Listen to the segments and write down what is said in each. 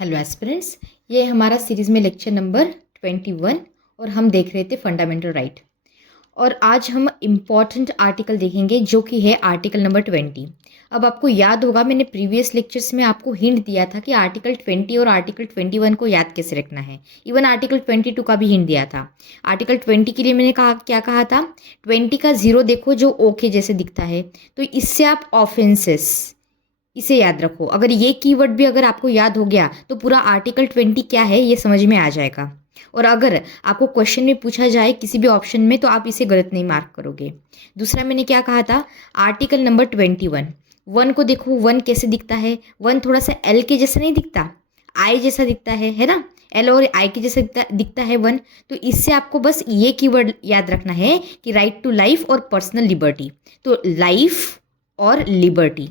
Hello aspirants, ये हमारा series में लेक्चर नंबर 21 और हम देख रहे थे फंडामेंटल राइट। और आज हम इम्पॉर्टेंट आर्टिकल देखेंगे जो कि है आर्टिकल नंबर 20। अब आपको याद होगा मैंने प्रीवियस लेक्चर्स में आपको हिंट दिया था कि आर्टिकल 20 और आर्टिकल 21 को याद कैसे रखना है। इवन आर्टिकल 22 का भी हिंट दिया था। आर्टिकल 20 के लिए मैंने क्या कहा था, 20 का जीरो देखो जो ओ के जैसे दिखता है, तो इससे आप ऑफेंसेस इसे याद रखो। अगर ये कीवर्ड भी अगर आपको याद हो गया तो पूरा आर्टिकल 20 क्या है ये समझ में आ जाएगा। और अगर आपको क्वेश्चन में पूछा जाए किसी भी ऑप्शन में तो आप इसे गलत नहीं मार्क करोगे। दूसरा मैंने क्या कहा था, आर्टिकल नंबर 21, वन को देखो, वन कैसे दिखता है। वन थोड़ा सा एल के जैसा नहीं दिखता, आई जैसा दिखता है ना। एल और आई के जैसा दिखता है वन। तो इससे आपको बस ये कीवर्ड याद रखना है कि राइट टू लाइफ और पर्सनल लिबर्टी। तो लाइफ और लिबर्टी,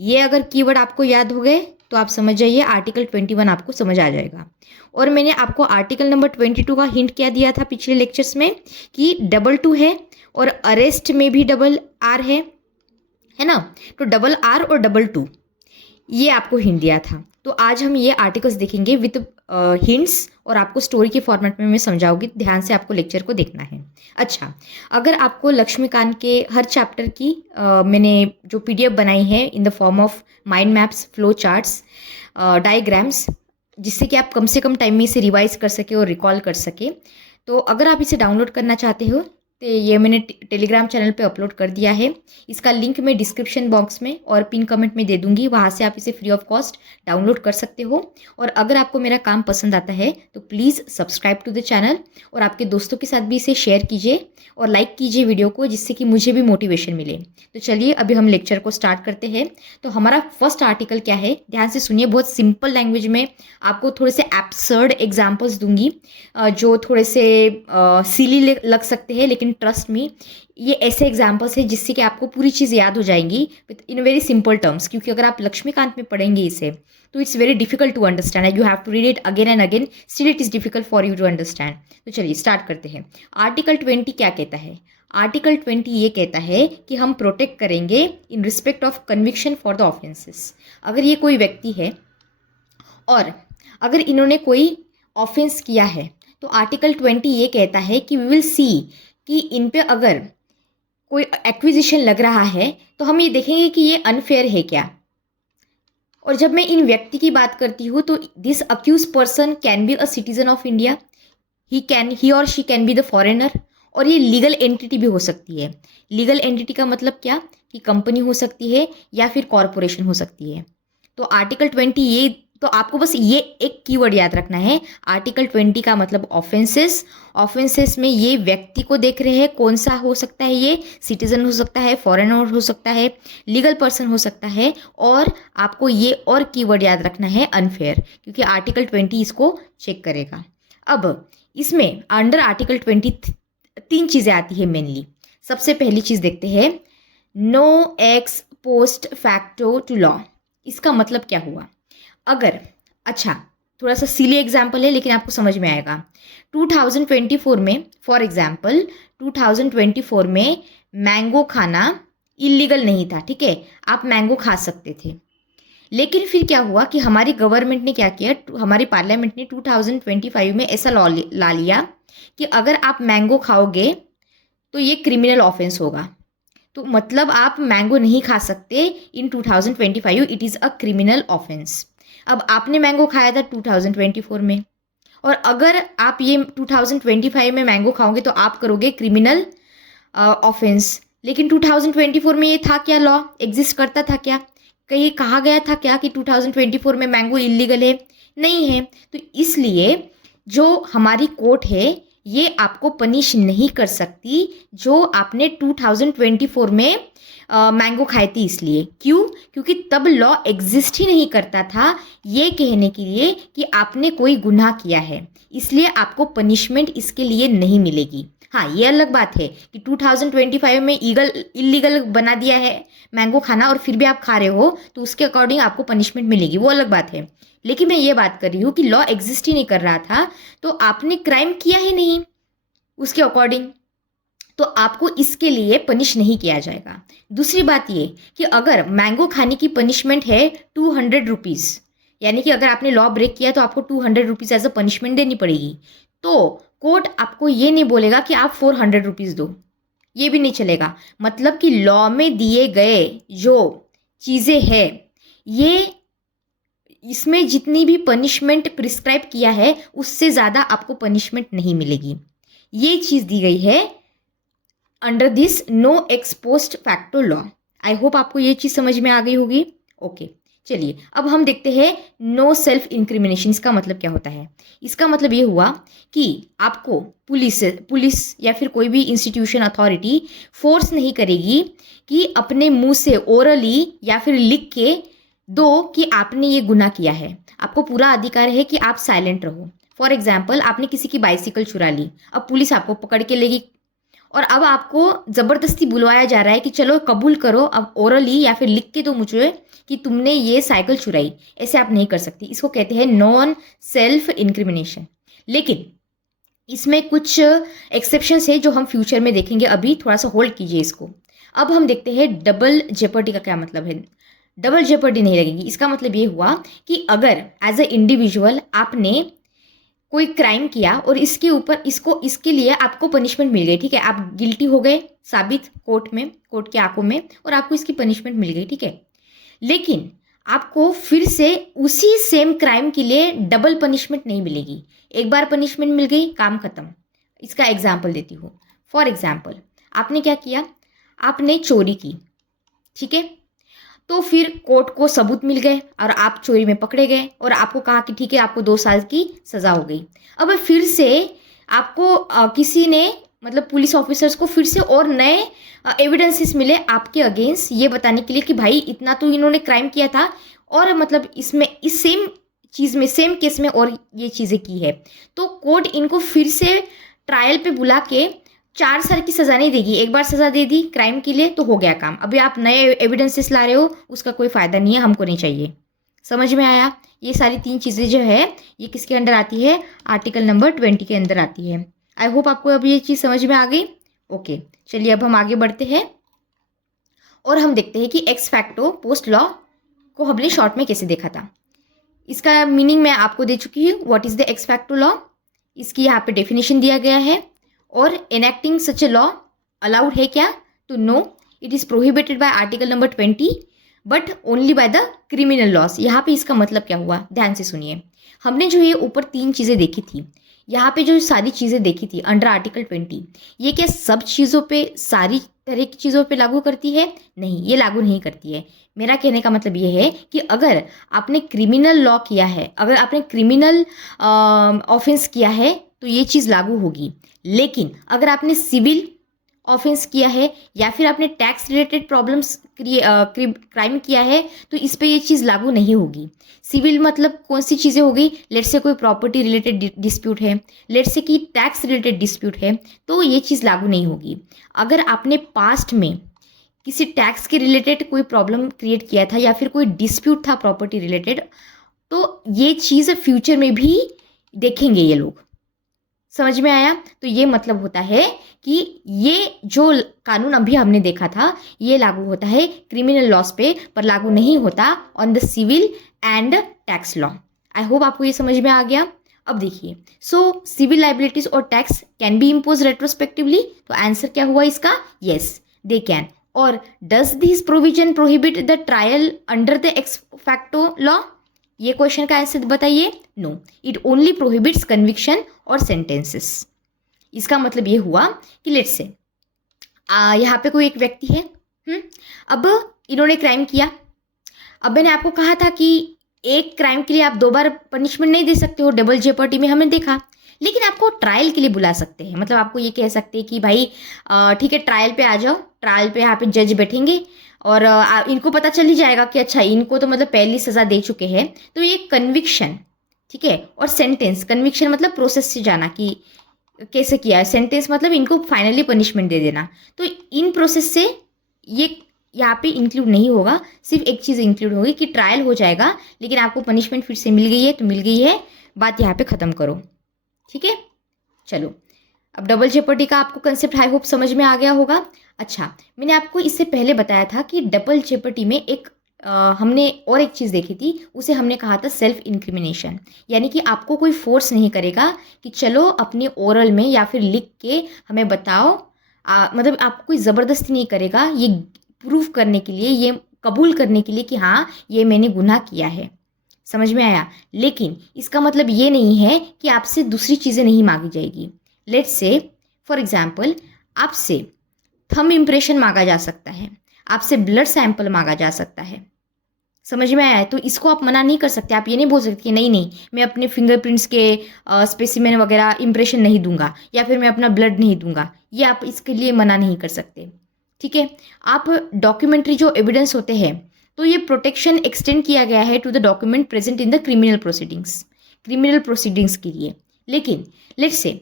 ये अगर कीवर्ड आपको याद हो गए तो आप समझ जाइए आर्टिकल 21 आपको समझ आ जाएगा। और मैंने आपको आर्टिकल नंबर 22 का हिंट क्या दिया था पिछले लेक्चर्स में कि डबल टू है और अरेस्ट में भी डबल आर है ना। तो डबल आर और डबल टू ये आपको हिंट दिया था। तो आज हम ये आर्टिकल्स देखेंगे विद हिंट्स और आपको स्टोरी के फॉर्मेट में मैं समझाऊंगी। ध्यान से आपको लेक्चर को देखना है। अच्छा, अगर आपको लक्ष्मीकांत के हर चैप्टर की मैंने जो पीडीएफ बनाई है in the form of mind maps, flow charts, diagrams, जिससे कि आप कम से कम टाइम में इसे रिवाइज कर सके और रिकॉल कर सके, तो अगर आप इसे डाउनलोड करना चाहते हो तो ये मैंने टेलीग्राम चैनल पे अपलोड कर दिया है। इसका लिंक मैं डिस्क्रिप्शन बॉक्स में और पिन कमेंट में दे दूंगी, वहाँ से आप इसे फ्री ऑफ कॉस्ट डाउनलोड कर सकते हो। और अगर आपको मेरा काम पसंद आता है तो please subscribe to the channel और आपके दोस्तों के साथ भी इसे शेयर कीजिए और लाइक कीजिए वीडियो को, जिससे कि मुझे भी मोटिवेशन मिले। तो चलिए अभी हम लेक्चर को स्टार्ट करते हैं। तो हमारा फर्स्ट आर्टिकल क्या है, ध्यान से सुनिए। बहुत सिंपल लैंग्वेज में आपको थोड़े से एब्सर्ड एग्जाम्पल्स दूंगी जो थोड़े से सिली लग सकते हैं, लेकिन ट्रस्ट मी ये ऐसे एग्जाम्पल्स हैं जिससे कि आपको पूरी चीज़ याद हो जाएंगी with in very simple terms. क्योंकि अगर आप लक्ष्मीकांत में पढ़ेंगे इसे तो it's very difficult to understand and you have to read it again and again, still it is difficult for you to understand. तो चलिए स्टार्ट करते हैं। आर्टिकल 20 क्या कहता है? आर्टिकल 20 ये कहता है कि हम प्रोटेक्ट करेंगे in respect of conviction for the offences. अगर ये कोई व्यक्ति है और अगर इन्होंने कोई ऑफेंस किया है तो आर्टिकल 20 ये कहता है कि वी विल सी कि इन पे अगर कोई एक्विजिशन लग रहा है तो हम ये देखेंगे कि ये अनफेयर है क्या। और जब मैं इन व्यक्ति की बात करती हूँ तो this accused person can be a citizen of India, he और she can be the foreigner, और ये लीगल एंटिटी भी हो सकती है। लीगल एंटिटी का मतलब क्या कि कंपनी हो सकती है या फिर कॉरपोरेशन हो सकती है। तो आर्टिकल 20 ये, तो आपको बस ये एक कीवर्ड याद रखना है। आर्टिकल 20 का मतलब ऑफेंसेस। ऑफेंसेस में ये व्यक्ति को देख रहे हैं, कौन सा हो सकता है, ये सिटीजन हो सकता है, फॉरेनर हो सकता है, लीगल पर्सन हो सकता है। और आपको ये और कीवर्ड याद रखना है अनफेयर, क्योंकि आर्टिकल 20 इसको चेक करेगा। अब इसमें अंडर आर्टिकल 20 तीन चीज़ें आती है मेनली। सबसे पहली चीज़ देखते हैं, no ex post facto law लॉ। इसका मतलब क्या हुआ? अगर, अच्छा थोड़ा सा सिली एग्जाम्पल है लेकिन आपको समझ में आएगा। 2024 में, फॉर एग्जाम्पल 2024 में मैंगो खाना इलीगल नहीं था, ठीक है, आप मैंगो खा सकते थे। लेकिन फिर क्या हुआ कि हमारी गवर्नमेंट ने क्या किया, हमारी पार्लियामेंट ने 2025 में ऐसा लॉ ला लिया कि अगर आप मैंगो खाओगे तो ये क्रिमिनल ऑफेंस होगा। तो मतलब आप मैंगो नहीं खा सकते इन 2025, it is a criminal offence. अब आपने मैंगो खाया था 2024 में, और अगर आप ये 2025 में मैंगो खाओगे तो आप करोगे क्रिमिनल ऑफेंस। लेकिन 2024 में ये था क्या, लॉ एग्जिस्ट करता था क्या, कहीं कहा गया था क्या कि 2024 में मैंगो इलीगल है? नहीं है। तो इसलिए जो हमारी कोर्ट है ये आपको पनिश नहीं कर सकती जो आपने 2024 में मैंगो खाए थी। इसलिए क्यों? क्योंकि तब लॉ एग्जिस्ट ही नहीं करता था ये कहने के लिए कि आपने कोई गुनाह किया है, इसलिए आपको पनिशमेंट इसके लिए नहीं मिलेगी। हाँ, ये अलग बात है कि 2025 में इलीगल बना दिया है मैंगो खाना और फिर भी आप खा रहे हो तो उसके अकॉर्डिंग आपको पनिशमेंट मिलेगी, वो अलग बात है। लेकिन मैं ये बात कर रही हूँ कि लॉ एग्जिस्ट ही नहीं कर रहा था तो आपने क्राइम किया ही नहीं उसके अकॉर्डिंग, तो आपको इसके लिए पनिश नहीं किया जाएगा। दूसरी बात ये कि अगर मैंगो खाने की पनिशमेंट है 200 रुपीज़ यानी कि अगर आपने लॉ ब्रेक किया तो आपको 200 रुपीज़ एज अ पनिशमेंट देनी पड़ेगी। तो कोर्ट आपको ये नहीं बोलेगा कि आप 400 रुपीज़ दो, ये भी नहीं चलेगा। मतलब कि लॉ में दिए गए जो चीज़ें हैं, ये इसमें जितनी भी पनिशमेंट प्रिस्क्राइब किया है उससे ज़्यादा आपको पनिशमेंट नहीं मिलेगी। ये चीज़ दी गई है under this no ex post facto law. I hope आपको ये चीज़ समझ में आ गई होगी। ओके, चलिए अब हम देखते हैं नो सेल्फ इंक्रिमिनेशन। इसका मतलब क्या होता है? इसका मतलब ये हुआ कि आपको पुलिस या फिर कोई भी इंस्टीट्यूशन अथॉरिटी फोर्स नहीं करेगी कि अपने मुंह से ओरली या फिर लिख के दो कि आपने ये गुनाह किया है। आपको पूरा अधिकार है कि आप साइलेंट रहो। फॉर एग्जाम्पल, आपने किसी की बाइसिकल चुरा ली, अब पुलिस आपको पकड़ के लेगी और अब आपको ज़बरदस्ती बुलवाया जा रहा है कि चलो कबूल करो, अब ओरली या फिर लिख के दो मुझे कि तुमने ये साइकिल चुराई। ऐसे आप नहीं कर सकती। इसको कहते हैं नॉन सेल्फ इंक्रिमिनेशन। लेकिन इसमें कुछ एक्सेप्शंस है जो हम फ्यूचर में देखेंगे। अभी थोड़ा सा होल्ड कीजिए इसको। अब हम देखते हैं डबल जेपर्डी का क्या मतलब है। डबल जेपर्डी नहीं लगेगी। इसका मतलब ये हुआ कि अगर एज अ इंडिविजुअल आपने कोई क्राइम किया और इसके ऊपर इसके लिए आपको पनिशमेंट मिल गई, ठीक है, आप गिल्टी हो गए साबित कोर्ट के आंखों में, और आपको इसकी पनिशमेंट मिल गई, ठीक है। लेकिन आपको फिर से उसी सेम क्राइम के लिए डबल पनिशमेंट नहीं मिलेगी। एक बार पनिशमेंट मिल गई, काम खत्म। इसका एग्जाम्पल देती हूँ। फॉर एग्जाम्पल, आपने क्या किया, आपने चोरी की, ठीक है, तो फिर कोर्ट को सबूत मिल गए और आप चोरी में पकड़े गए और आपको कहा कि ठीक है आपको 2 साल की सज़ा हो गई। अब फिर से आपको किसी ने, मतलब पुलिस ऑफिसर्स को फिर से और नए एविडेंसेस मिले आपके अगेंस्ट, ये बताने के लिए कि भाई इतना तो इन्होंने क्राइम किया था और मतलब इसमें इस सेम चीज़ में, सेम केस में और ये चीज़ें की है। तो कोर्ट इनको फिर से ट्रायल पे बुला के 4 साल की सज़ा नहीं देगी। एक बार सज़ा दे दी क्राइम के लिए तो हो गया काम। अभी आप नए एविडेंसेस ला रहे हो, उसका कोई फ़ायदा नहीं है, हमको नहीं चाहिए। समझ में आया? ये सारी 3 चीज़ें जो है ये किसके अंडर आती है? आर्टिकल नंबर 20 के अंदर आती है। आई होप आपको अब ये चीज़ समझ में आ गई। ओके, चलिए अब हम आगे बढ़ते हैं और हम देखते हैं कि एक्स फैक्टो पोस्ट लॉ को हमने शॉर्ट में कैसे देखा था। इसका मीनिंग मैं आपको दे चुकी हूँ। What is the ex facto law, इसकी यहाँ पे डेफिनेशन दिया गया है। और एनेक्टिंग सच ए लॉ अलाउड है क्या? तो no, it is prohibited by article number 20 but only by the criminal laws. यहाँ पे इसका मतलब क्या हुआ, ध्यान से सुनिए। हमने जो ये ऊपर 3 चीज़ें देखी थी, यहाँ पे जो सारी चीज़ें देखी थी अंडर आर्टिकल 20, ये क्या सब चीज़ों पे, सारी तरह की चीज़ों पे लागू करती है? नहीं, ये लागू नहीं करती है। मेरा कहने का मतलब ये है कि अगर आपने क्रिमिनल लॉ किया है, अगर आपने क्रिमिनल ऑफेंस किया है तो ये चीज़ लागू होगी। लेकिन अगर आपने सिविल ऑफेंस किया है या फिर आपने टैक्स रिलेटेड प्रॉब्लम्स क्राइम किया है तो इस पे ये चीज़ लागू नहीं होगी। सिविल मतलब कौन सी चीज़ें हो गई? लेट्स से कोई प्रॉपर्टी रिलेटेड डिस्प्यूट है, लेट्स से कि टैक्स रिलेटेड डिस्प्यूट है, तो ये चीज़ लागू नहीं होगी। अगर आपने पास्ट में किसी टैक्स के रिलेटेड कोई प्रॉब्लम क्रिएट किया था या फिर कोई डिस्प्यूट था प्रॉपर्टी रिलेटेड, तो ये चीज़ फ्यूचर में भी देखेंगे ये लोग। समझ में आया? तो ये मतलब होता है कि ये जो कानून अभी हमने देखा था ये लागू होता है क्रिमिनल लॉस पे, पर लागू नहीं होता on the civil and tax law. I hope आपको ये समझ में आ गया। अब देखिए, सो सिविल लाइबिलिटीज और tax can be imposed retrospectively. तो आंसर क्या हुआ इसका? Yes, they can. और does this provision prohibit the trial under the ex facto law? ये क्वेश्चन का आंसर बताइए। No, it only prohibits conviction और सेंटेंसेस। इसका मतलब ये हुआ कि लेट्स से यहाँ पे कोई एक व्यक्ति है, अब इन्होंने क्राइम किया। अब मैंने आपको कहा था कि एक क्राइम के लिए आप 2 बार पनिशमेंट नहीं दे सकते हो, डबल जेपर्टी में हमने देखा। लेकिन आपको ट्रायल के लिए बुला सकते हैं, मतलब आपको ये कह सकते हैं कि भाई ठीक है ट्रायल पे आ जाओ। ट्रायल पे यहाँ पे जज बैठेंगे और इनको पता चल ही जाएगा कि अच्छा इनको तो मतलब पहली सज़ा दे चुके हैं, तो ये कन्विक्शन, ठीक है। और सेंटेंस, कन्विक्शन मतलब प्रोसेस से जाना कि कैसे किया है, सेंटेंस मतलब इनको फाइनली पनिशमेंट दे देना। तो इन प्रोसेस से ये यहाँ पे इंक्लूड नहीं होगा। सिर्फ एक चीज़ इंक्लूड होगी कि ट्रायल हो जाएगा लेकिन आपको पनिशमेंट फिर से मिल गई है तो मिल गई है, बात यहाँ पे ख़त्म करो, ठीक है। चलो, अब डबल जेपर्डी का आपको कंसेप्ट आई होप समझ में आ गया होगा। अच्छा, मैंने आपको इससे पहले बताया था कि डबल जेपर्डी में एक हमने और एक चीज़ देखी थी, उसे हमने कहा था सेल्फ इंक्रिमिनेशन, यानी कि आपको कोई फोर्स नहीं करेगा कि चलो अपने ओरल में या फिर लिख के हमें बताओ। मतलब आपको कोई ज़बरदस्ती नहीं करेगा ये प्रूव करने के लिए, ये कबूल करने के लिए कि हाँ ये मैंने गुनाह किया है। समझ में आया? लेकिन इसका मतलब ये नहीं है कि आपसे दूसरी चीज़ें नहीं मांगी जाएगी। लेट्स से फॉर एग्जाम्पल आपसे थंब इम्प्रेशन मांगा जा सकता है, आपसे ब्लड सैंपल मांगा जा सकता है। समझ में आया? तो इसको आप मना नहीं कर सकते। आप ये नहीं बोल सकते कि नहीं नहीं मैं अपने फिंगरप्रिंट्स के स्पेसिमेन वगैरह इम्प्रेशन नहीं दूंगा या फिर मैं अपना ब्लड नहीं दूंगा। ये आप इसके लिए मना नहीं कर सकते। ठीक है? आप डॉक्यूमेंट्री जो एविडेंस होते हैं, तो ये प्रोटेक्शन एक्सटेंड किया गया है to the document present in the criminal proceedings के लिए। लेकिन लेट्स से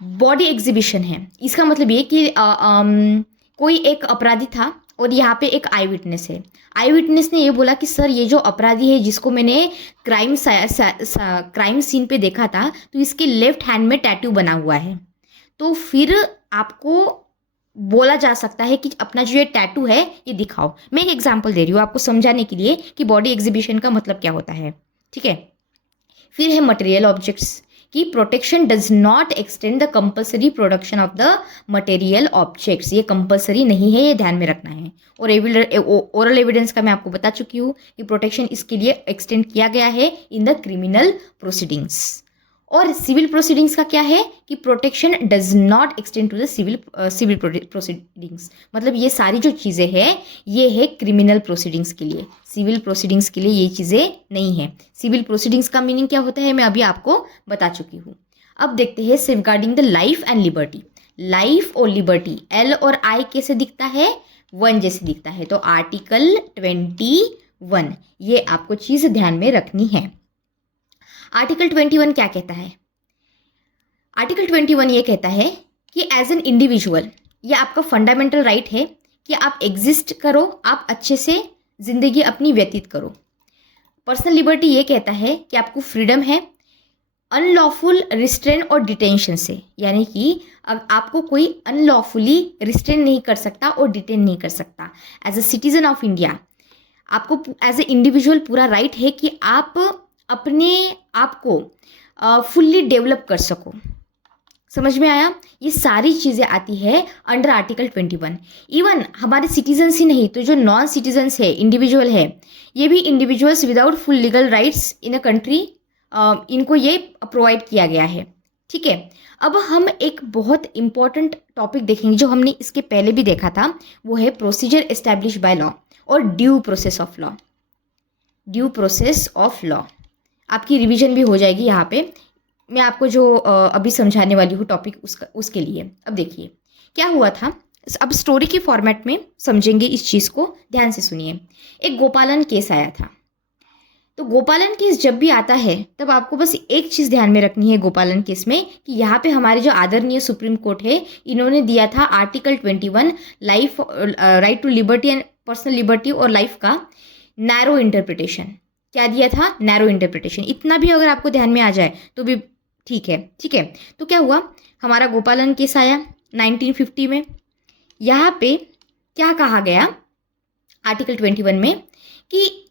बॉडी एग्जीबिशन है, इसका मतलब ये कि कोई एक अपराधी था और यहाँ पे एक आई विटनेस है। आई विटनेस ने ये बोला कि सर ये जो अपराधी है जिसको मैंने क्राइम सीन पे देखा था, तो इसके लेफ्ट हैंड में टैटू बना हुआ है। तो फिर आपको बोला जा सकता है कि अपना जो ये टैटू है ये दिखाओ। मैं एक एग्जांपल दे रही हूँ आपको समझाने के लिए कि बॉडी एग्जीबिशन का मतलब क्या होता है। ठीक है? फिर है मटेरियल ऑब्जेक्ट्स कि protection does not extend the compulsory production of the material objects. ये कंपल्सरी नहीं है, ये ध्यान में रखना है। और ओरल एविडेंस का मैं आपको बता चुकी हूँ कि प्रोटेक्शन इसके लिए एक्सटेंड किया गया है इन द क्रिमिनल प्रोसीडिंग्स। और सिविल प्रोसीडिंग्स का क्या है कि protection does not extend to the civil proceedings. मतलब ये सारी जो चीज़ें हैं ये है क्रिमिनल प्रोसीडिंग्स के लिए, सिविल प्रोसीडिंग्स के लिए ये चीज़ें नहीं है। सिविल प्रोसीडिंग्स का मीनिंग क्या होता है मैं अभी आपको बता चुकी हूँ। अब देखते हैं safeguarding the life and liberty. Life और लिबर्टी एल और आई कैसे दिखता है? 1 जैसे दिखता है। तो आर्टिकल 21 ये आपको चीज़ ध्यान में रखनी है। आर्टिकल 21 क्या कहता है? आर्टिकल 21 ये कहता है कि एज एन इंडिविजुअल ये आपका फंडामेंटल राइट है कि आप एग्जिस्ट करो, आप अच्छे से जिंदगी अपनी व्यतीत करो। पर्सनल लिबर्टी ये कहता है कि आपको फ्रीडम है अनलॉफुल रिस्ट्रेन और डिटेंशन से, यानी कि आपको कोई अनलॉफुली रिस्ट्रेन नहीं कर सकता और डिटेन नहीं कर सकता। As a citizen of India आपको एज ए इंडिविजुअल पूरा राइट है कि आप अपने आप को फुल्ली डेवलप कर सको। समझ में आया? ये सारी चीज़ें आती है अंडर आर्टिकल 21। इवन हमारे सिटीजन्स ही नहीं तो जो नॉन सिटीजन्स है, इंडिविजुअल है, ये भी individuals without full legal rights in a country, इनको ये प्रोवाइड किया गया है। ठीक है? अब हम एक बहुत इंपॉर्टेंट टॉपिक देखेंगे जो हमने इसके पहले भी देखा था, वो है प्रोसीजर एस्टैब्लिश बाय लॉ और due process of law. Due process of law आपकी रिवीजन भी हो जाएगी यहाँ पे। मैं आपको जो अभी समझाने वाली हूँ टॉपिक उसके लिए। अब देखिए क्या हुआ था, अब स्टोरी के फॉर्मेट में समझेंगे इस चीज़ को, ध्यान से सुनिए। एक गोपालन केस आया था। तो गोपालन केस जब भी आता है तब आपको बस एक चीज़ ध्यान में रखनी है गोपालन केस में कि यहाँ पे हमारे जो आदरणीय सुप्रीम कोर्ट है इन्होंने दिया था article 21 life right to liberty and personal liberty और लाइफ का नैरो इंटरप्रिटेशन। क्या दिया था? Narrow interpretation. इतना भी अगर आपको ध्यान में आ जाए तो भी ठीक है। ठीक है? तो क्या हुआ, हमारा गोपालन केस आया 1950 में। यहाँ पे क्या कहा गया आर्टिकल 21 में कि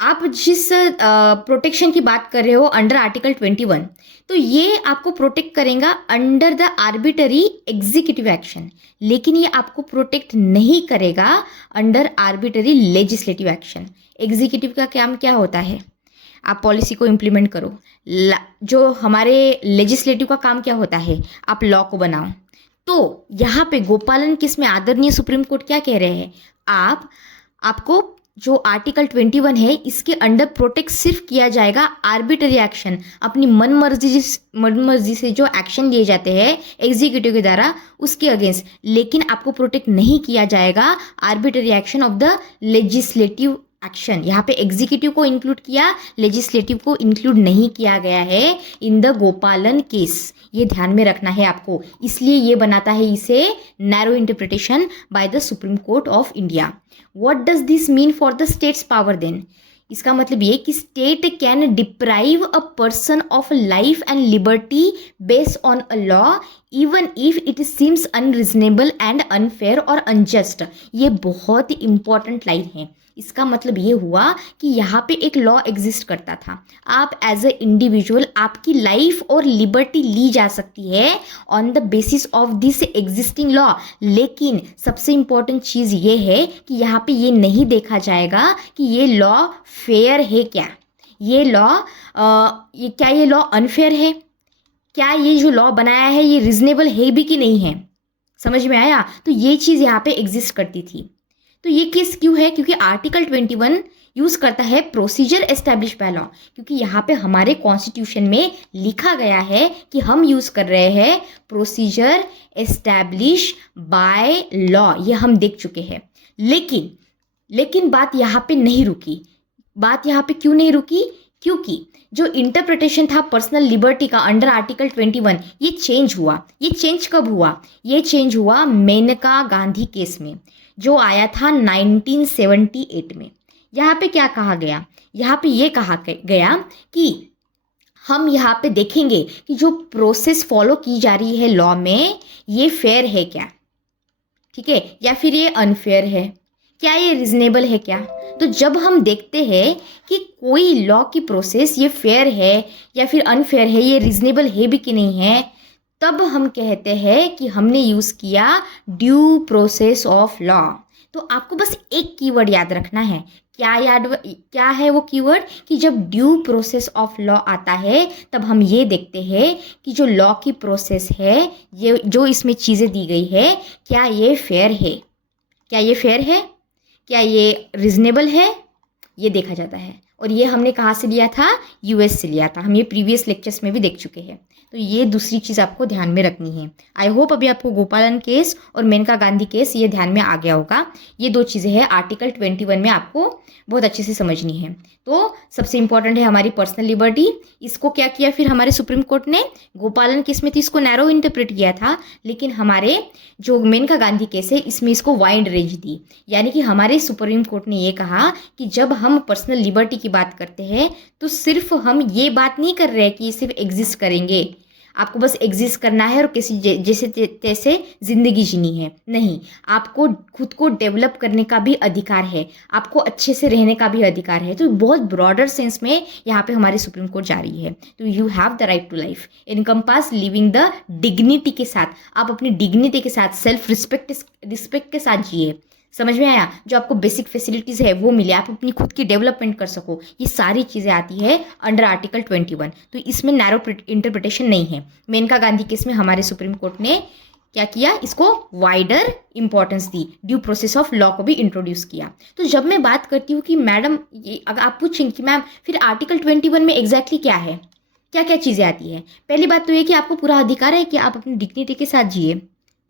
आप जिस प्रोटेक्शन की बात कर रहे हो अंडर आर्टिकल 21, तो ये आपको प्रोटेक्ट करेगा under the arbitrary executive action, लेकिन ये आपको प्रोटेक्ट नहीं करेगा under arbitrary legislative action. Executive का काम क्या होता है? आप पॉलिसी को इम्प्लीमेंट करो। जो हमारे लेजिस्लेटिव का काम क्या होता है? आप लॉ को बनाओ। तो यहाँ पे गोपालन केस में आदरणीय सुप्रीम कोर्ट क्या कह रहे हैं? आपको जो आर्टिकल 21 है इसके अंडर प्रोटेक्ट सिर्फ किया जाएगा आर्बिटरी एक्शन, अपनी मनमर्जी से जो एक्शन लिए जाते हैं एग्जीक्यूटिव के द्वारा उसके अगेंस्ट, लेकिन आपको प्रोटेक्ट नहीं किया जाएगा arbitrary action of the legislative action. यहाँ पे एग्जीक्यूटिव को इंक्लूड किया, लेजिस्लेटिव को इंक्लूड नहीं किया गया है इन द गोपालन केस। ये ध्यान में रखना है आपको, इसलिए ये बनाता है इसे narrow interpretation by the Supreme Court of India. What does this mean for the states power then? इसका मतलब ये कि state can deprive a person of life and liberty based on a law even if it seems unreasonable and unfair और unjust. ये बहुत ही important line है। इसका मतलब ये हुआ कि यहाँ पे एक लॉ एग्जिस्ट करता था। आप एज अ इंडिविजुअल आपकी लाइफ और लिबर्टी ली जा सकती है on the basis of this existing law. लेकिन सबसे इम्पॉर्टेंट चीज़ ये है कि यहाँ पे ये नहीं देखा जाएगा कि ये लॉ फेयर है क्या, ये लॉ अनफेयर है, क्या ये जो लॉ बनाया है ये रिजनेबल है भी कि नहीं है। समझ में आया? तो ये चीज़ यहाँ पे एग्जिस्ट करती थी। तो ये केस क्यों है? क्योंकि आर्टिकल 21 यूज़ करता है प्रोसीजर एस्टैब्लिश बाय लॉ, क्योंकि यहाँ पे हमारे कॉन्स्टिट्यूशन में लिखा गया है कि हम यूज़ कर रहे हैं प्रोसीजर एस्टैब्लिश बाय लॉ, ये हम देख चुके हैं। लेकिन बात यहाँ पे नहीं रुकी। बात यहाँ पे क्यों नहीं रुकी? क्योंकि जो इंटरप्रिटेशन था पर्सनल लिबर्टी का अंडर आर्टिकल 21, ये चेंज हुआ। ये चेंज कब हुआ? ये चेंज हुआ मेनका गांधी केस में, जो आया था 1978 में। यहाँ पे क्या कहा गया? यहाँ पे ये कहा गया कि हम यहाँ पे देखेंगे कि जो प्रोसेस फॉलो की जा रही है लॉ में, ये फेयर है क्या, ठीक है, या फिर ये अनफेयर है, क्या ये रिजनेबल है क्या। तो जब हम देखते हैं कि कोई लॉ की प्रोसेस ये फेयर है या फिर अनफेयर है, ये रिजनेबल है भी कि नहीं है, तब हम कहते हैं कि हमने यूज़ किया ड्यू प्रोसेस ऑफ लॉ। तो आपको बस एक कीवर्ड याद रखना है। क्या है वो कीवर्ड? कि जब ड्यू प्रोसेस ऑफ लॉ आता है तब हम ये देखते हैं कि जो लॉ की प्रोसेस है, ये जो इसमें चीज़ें दी गई है, क्या ये फेयर है, क्या ये फेयर है, क्या ये रिजनेबल है, ये देखा जाता है। और ये हमने कहाँ से लिया था? यूएस से लिया था। हम ये प्रीवियस लेक्चर्स में भी देख चुके हैं। तो ये दूसरी चीज़ आपको ध्यान में रखनी है। आई होप अभी आपको गोपालन केस और मेनका गांधी केस ये ध्यान में आ गया होगा। ये दो चीज़ें हैं आर्टिकल 21 में आपको बहुत अच्छे से समझनी है। तो सबसे इंपॉर्टेंट है हमारी पर्सनल लिबर्टी। इसको क्या किया फिर हमारे सुप्रीम कोर्ट ने? गोपालन केस में तो इसको नैरो इंटरप्रेट किया था, लेकिन हमारे जो मेनका गांधी केस है इसमें इसको वाइड रेंज दी। यानी कि हमारे सुप्रीम कोर्ट ने ये कहा कि जब हम पर्सनल लिबर्टी की बात करते हैं तो सिर्फ हम ये बात नहीं कर रहे कि सिर्फ एग्जिस्ट करेंगे, आपको बस एग्जिस्ट करना है और किसी जैसे तैसे ज़िंदगी जीनी है, नहीं, आपको खुद को डेवलप करने का भी अधिकार है, आपको अच्छे से रहने का भी अधिकार है। तो बहुत ब्रॉडर सेंस में यहाँ पे हमारे सुप्रीम कोर्ट जा रही है। तो you have the right to life encompass living the dignity के साथ, आप अपनी डिग्निटी के साथ सेल्फ रिस्पेक्ट के साथ जिए। समझ में आया? जो आपको बेसिक फैसिलिटीज़ है वो मिले, आप अपनी खुद की डेवलपमेंट कर सको, ये सारी चीज़ें आती है अंडर आर्टिकल 21। तो इसमें नैरो इंटरप्रिटेशन नहीं है। मेनका गांधी केस में हमारे सुप्रीम कोर्ट ने क्या किया? इसको wider importance the, due process of law को भी इंट्रोड्यूस किया। तो जब मैं बात करती हूँ कि मैडम, ये अगर आप पूछेंगे कि मैम फिर आर्टिकल 21 में एग्जैक्टली क्या है, क्या क्या चीज़ें आती है? पहली बात तो ये कि आपको पूरा अधिकार है कि आप अपनी डिग्निटी के साथ जिए,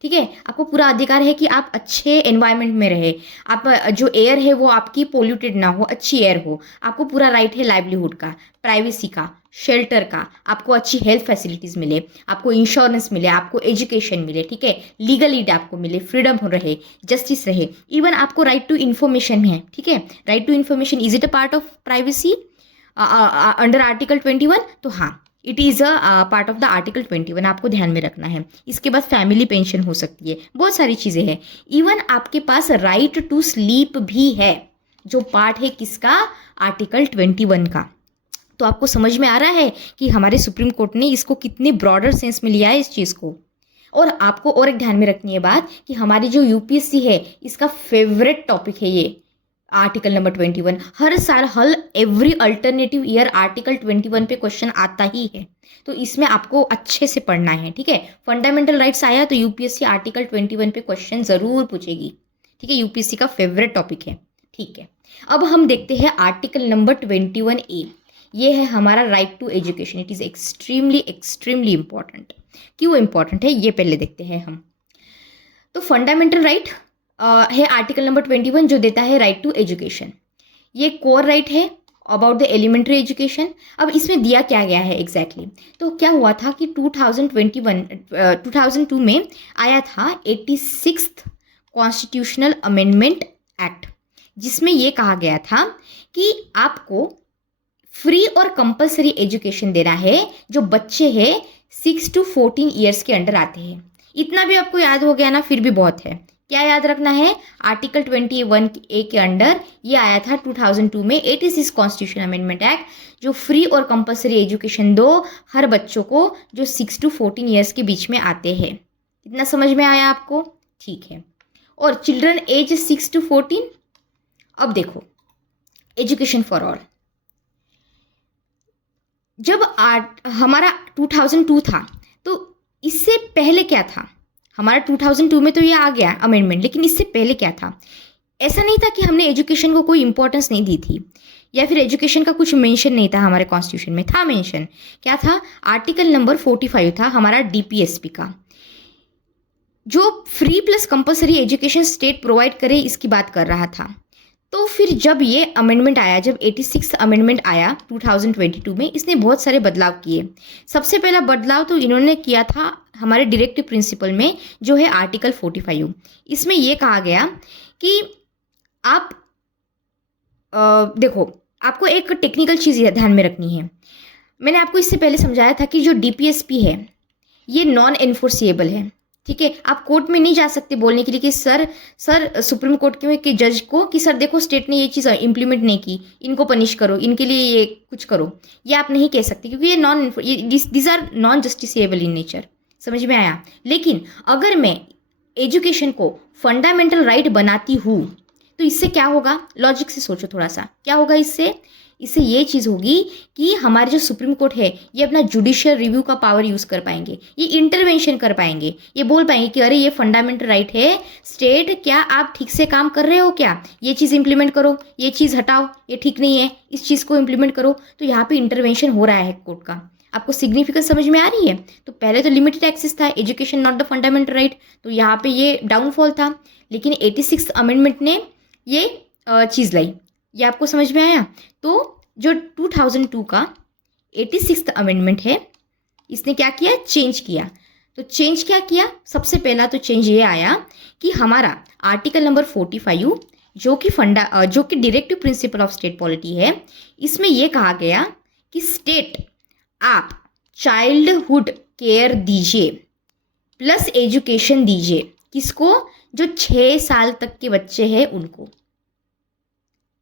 ठीक है, आपको पूरा अधिकार है कि आप अच्छे एनवायरनमेंट में रहे, आप जो एयर है वो आपकी पोल्यूटेड ना हो, अच्छी एयर हो। आपको पूरा राइट है लाइवलीहुड का, प्राइवेसी का, शेल्टर का, आपको अच्छी हेल्थ फैसिलिटीज़ मिले, आपको इंश्योरेंस मिले, आपको एजुकेशन मिले, ठीक है, लीगल एड आपको मिले, फ्रीडम हो रहे, जस्टिस रहे, इवन आपको राइट टू इन्फॉर्मेशन है, ठीक है। Right to information, is it a part of privacy under article 21? तो हाँ, it is a part of the article 21, आपको ध्यान में रखना है। इसके बाद फैमिली पेंशन हो सकती है, बहुत सारी चीज़ें हैं। इवन आपके पास राइट टू स्लीप भी है, जो पार्ट है किसका? आर्टिकल 21 का। तो आपको समझ में आ रहा है कि हमारे सुप्रीम कोर्ट ने इसको कितने ब्रॉडर सेंस में लिया है इस चीज़ को। और आपको और एक ध्यान में रखनी है बात कि हमारी जो यूपीएससी है इसका फेवरेट टॉपिक है ये आर्टिकल नंबर 21। हर साल एवरी अल्टरनेटिव ईयर आर्टिकल 21 पे क्वेश्चन आता ही है। तो इसमें आपको अच्छे से पढ़ना है, ठीक है। फंडामेंटल राइट्स आया तो यूपीएससी आर्टिकल 21 पे क्वेश्चन ज़रूर पूछेगी, ठीक है, यूपीएससी का फेवरेट टॉपिक है, ठीक है। अब हम देखते हैं आर्टिकल नंबर 21A। ये है हमारा right to education. It is extremely important. क्यों इंपॉर्टेंट है ये पहले देखते हैं हम। तो फंडामेंटल राइट है आर्टिकल नंबर 21 जो देता है राइट टू एजुकेशन। ये कोर राइट है अबाउट द एलिमेंट्री एजुकेशन। अब इसमें दिया क्या गया है एग्जैक्टली तो क्या हुआ था कि 2002 में आया था 86th कॉन्स्टिट्यूशनल अमेंडमेंट एक्ट, जिसमें ये कहा गया था कि आपको फ्री और कंपलसरी एजुकेशन देना है जो बच्चे हैं 6 to 14 ईयर्स के अंडर आते हैं। इतना भी आपको याद हो गया ना, फिर भी बहुत है, क्या याद रखना है, आर्टिकल 21A के अंडर ये आया था 2002 में 86 कॉन्स्टिट्यूशन अमेंडमेंट एक्ट, जो फ्री और कंपलसरी एजुकेशन दो हर बच्चों को जो 6 to 14 ईयर्स के बीच में आते हैं। इतना समझ में आया आपको? ठीक है। और चिल्ड्रन एज 6 to 14, अब देखो एजुकेशन फॉर ऑल, जब हमारा 2002 था तो इससे पहले क्या था? हमारा 2002 में तो ये आ गया अमेंडमेंट, लेकिन इससे पहले क्या था? ऐसा नहीं था कि हमने एजुकेशन को कोई इंपॉर्टेंस नहीं दी थी या फिर एजुकेशन का कुछ मेंशन नहीं था हमारे कॉन्स्टिट्यूशन में। था मेंशन। क्या था? आर्टिकल नंबर 45 था हमारा डीपीएसपी का, जो free plus compulsory education state provide करे इसकी बात कर रहा था। तो फिर जब ये अमेंडमेंट आया, जब 86 अमेंडमेंट आया 2022 में, इसने बहुत सारे बदलाव किए। सबसे पहला बदलाव तो इन्होंने किया था हमारे डायरेक्टिव प्रिंसिपल में, जो है आर्टिकल 45। इसमें ये कहा गया कि आप देखो, आपको एक टेक्निकल चीज़ ध्यान में रखनी है। मैंने आपको इससे पहले समझाया था कि जो डीपीएसपी है ये नॉन एनफोर्सिएबल है, ठीक है। आप कोर्ट में नहीं जा सकते बोलने के लिए कि सर सुप्रीम कोर्ट के जज को कि सर देखो स्टेट ने ये चीज़ इम्प्लीमेंट नहीं की, इनको पनिश करो, इनके लिए ये कुछ करो, ये आप नहीं कह सकते क्योंकि ये this are non justiciable in nature. समझ में आया? लेकिन अगर मैं एजुकेशन को फंडामेंटल राइट बनाती हूँ तो इससे क्या होगा? लॉजिक से सोचो थोड़ा सा, क्या होगा इससे? इससे ये चीज़ होगी कि हमारे जो सुप्रीम कोर्ट है ये अपना जुडिशियल रिव्यू का पावर यूज़ कर पाएंगे, ये इंटरवेंशन कर पाएंगे, ये बोल पाएंगे कि अरे ये फंडामेंटल राइट है, स्टेट क्या आप ठीक से काम कर रहे हो क्या? ये चीज़ इंप्लीमेंट करो, ये चीज़ हटाओ, ये ठीक नहीं है, इस चीज़ को इंप्लीमेंट करो। तो यहाँ पे इंटरवेंशन हो रहा है कोर्ट का। आपको सिग्निफिकेंस समझ में आ रही है? तो पहले तो लिमिटेड एक्सेस था, education not the fundamental right, तो यहाँ पे ये डाउनफॉल था। लेकिन 86 अमेंडमेंट ने ये चीज़ लाई। ये आपको समझ में आया? तो जो 2002 का 86th अमेंडमेंट है, इसने क्या किया? चेंज किया। तो चेंज क्या किया? सबसे पहला तो चेंज ये आया कि हमारा आर्टिकल नंबर 45 जो कि directive principle of state polity है, इसमें यह कहा गया कि स्टेट आप चाइल्डहुड केयर दीजिए प्लस एजुकेशन दीजिए। किसको? जो 6 साल तक के बच्चे हैं उनको।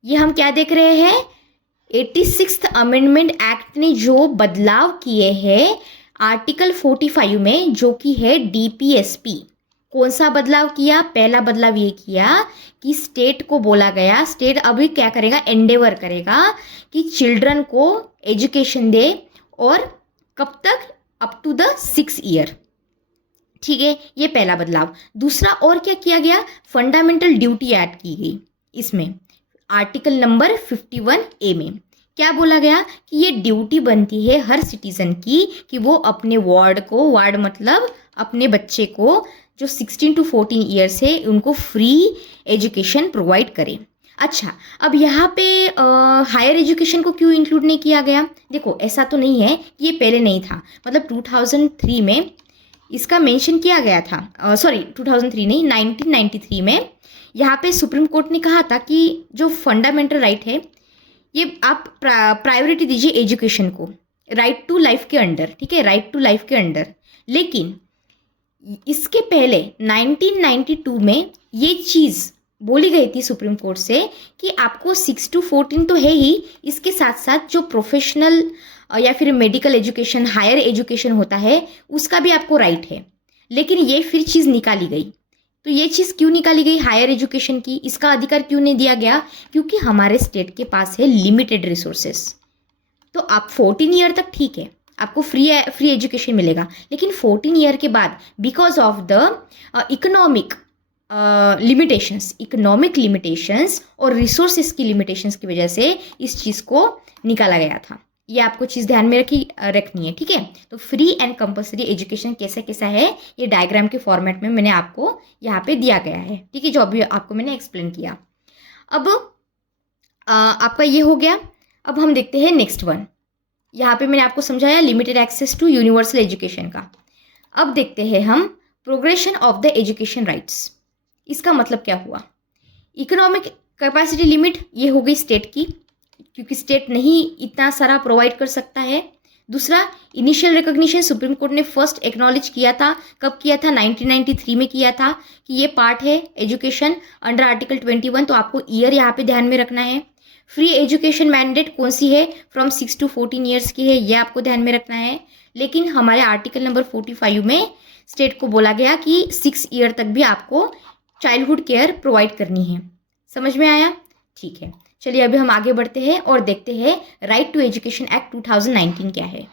ये हम क्या देख रहे हैं? 86th अमेंडमेंट एक्ट ने जो बदलाव किए हैं आर्टिकल 45 में, जो कि है डीपीएसपी। कौन सा बदलाव किया? पहला बदलाव ये किया कि स्टेट को बोला गया, स्टेट अभी क्या करेगा? एंडेवर करेगा कि चिल्ड्रन को एजुकेशन दे, और कब तक? Up to the 6 year. ठीक है, ये पहला बदलाव। दूसरा और क्या किया गया? फंडामेंटल ड्यूटी ऐड की गई। इसमें आर्टिकल नंबर 51A में क्या बोला गया कि ये ड्यूटी बनती है हर सिटीजन की कि वो अपने वार्ड मतलब अपने बच्चे को जो 16 to 14 ईयर्स है उनको फ्री एजुकेशन प्रोवाइड करे। अच्छा, अब यहाँ पे हायर एजुकेशन को क्यों इंक्लूड नहीं किया गया? देखो, ऐसा तो नहीं है कि ये पहले नहीं था, मतलब 2003 में इसका मेंशन किया गया था। सॉरी 2003 नहीं, 1993 में यहाँ पे सुप्रीम कोर्ट ने कहा था कि जो फंडामेंटल राइट है ये आप प्रायोरिटी दीजिए एजुकेशन को, राइट टू लाइफ के अंडर, ठीक है, राइट टू लाइफ के अंडर। लेकिन इसके पहले 1992 में ये चीज़ बोली गई थी सुप्रीम कोर्ट से कि आपको 6 to 14 तो है ही, इसके साथ साथ जो प्रोफेशनल या फिर मेडिकल एजुकेशन, हायर एजुकेशन होता है उसका भी आपको राइट है। लेकिन ये फिर चीज़ निकाली गई। तो ये चीज़ क्यों निकाली गई? हायर एजुकेशन की इसका अधिकार क्यों नहीं दिया गया? क्योंकि हमारे स्टेट के पास है लिमिटेड रिसोर्सेस। तो आप 14 ईयर तक ठीक है, आपको फ्री एजुकेशन मिलेगा, लेकिन 14 ईयर के बाद because of the economic limitations और रिसोर्सेज की लिमिटेशंस की वजह से इस चीज़ को निकाला गया था। ये आपको चीज़ ध्यान में रखनी है, ठीक है। तो फ्री एंड कंपलसरी एजुकेशन कैसा है, ये डायग्राम के फॉर्मेट में मैंने आपको यहाँ पे दिया गया है, ठीक है, जो अभी आपको मैंने एक्सप्लेन किया। अब आपका ये हो गया। अब हम देखते हैं नेक्स्ट वन। यहाँ पे मैंने आपको समझाया limited access to universal education का। अब देखते हैं हम progression of the education rights. इसका मतलब क्या हुआ? इकोनॉमिक कैपेसिटी लिमिट ये हो गई स्टेट की, क्योंकि स्टेट नहीं इतना सारा प्रोवाइड कर सकता है। दूसरा, इनिशियल रिकॉग्निशन सुप्रीम कोर्ट ने फर्स्ट एक्नॉलेज किया था, कब किया था? 1993 में किया था कि ये पार्ट है एजुकेशन अंडर आर्टिकल 21, तो आपको ईयर यहाँ पे ध्यान में रखना है। फ्री एजुकेशन मैंडेट कौन सी है? फ्रॉम 6 to 14 ईयर्स की है, ये आपको ध्यान में रखना है। लेकिन हमारे आर्टिकल नंबर 45 में स्टेट को बोला गया कि 6 ईयर तक भी आपको चाइल्डहुड केयर प्रोवाइड करनी है। समझ में आया? ठीक है, चलिए अभी हम आगे बढ़ते हैं और देखते हैं राइट टू एजुकेशन एक्ट 2019 क्या है।